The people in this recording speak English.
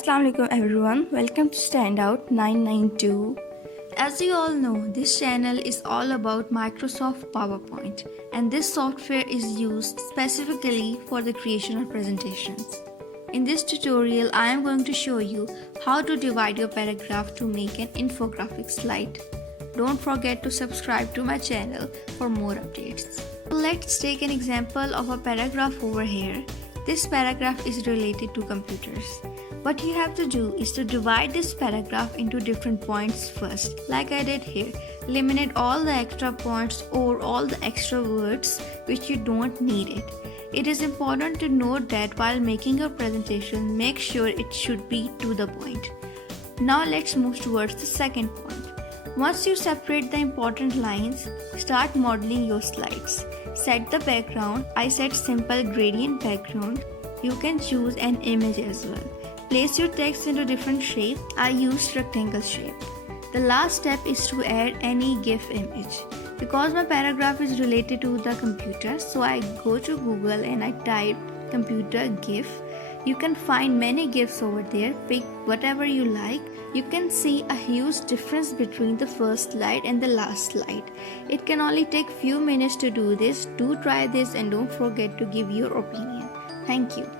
Assalamu alaikum everyone, welcome to Standout 992. As you all know, this channel is all about Microsoft PowerPoint and this software is used specifically for the creation of presentations. In this tutorial, I am going to show you how to divide your paragraph to make an infographic slide. Don't forget to subscribe to my channel for more updates. Let's take an example of a paragraph over here. This paragraph is related to computers. What you have to do is to divide this paragraph into different points first, like I did here. Eliminate all the extra points or all the extra words which you don't need it. It is important to note that while making your presentation, make sure it should be to the point. Now let's move towards the second point. Once you separate the important lines, start modeling your slides. Set the background. I set simple gradient background. You can choose an image as well. Place your text into different shape. I used rectangle shape. The last step is to add any GIF image. Because my paragraph is related to the computer, so I go to Google and I type computer GIF. You can find many GIFs over there. Pick whatever you like. You can see a huge difference between the first slide and the last slide. It can only take few minutes to do this. Do try this and don't forget to give your opinion. Thank you.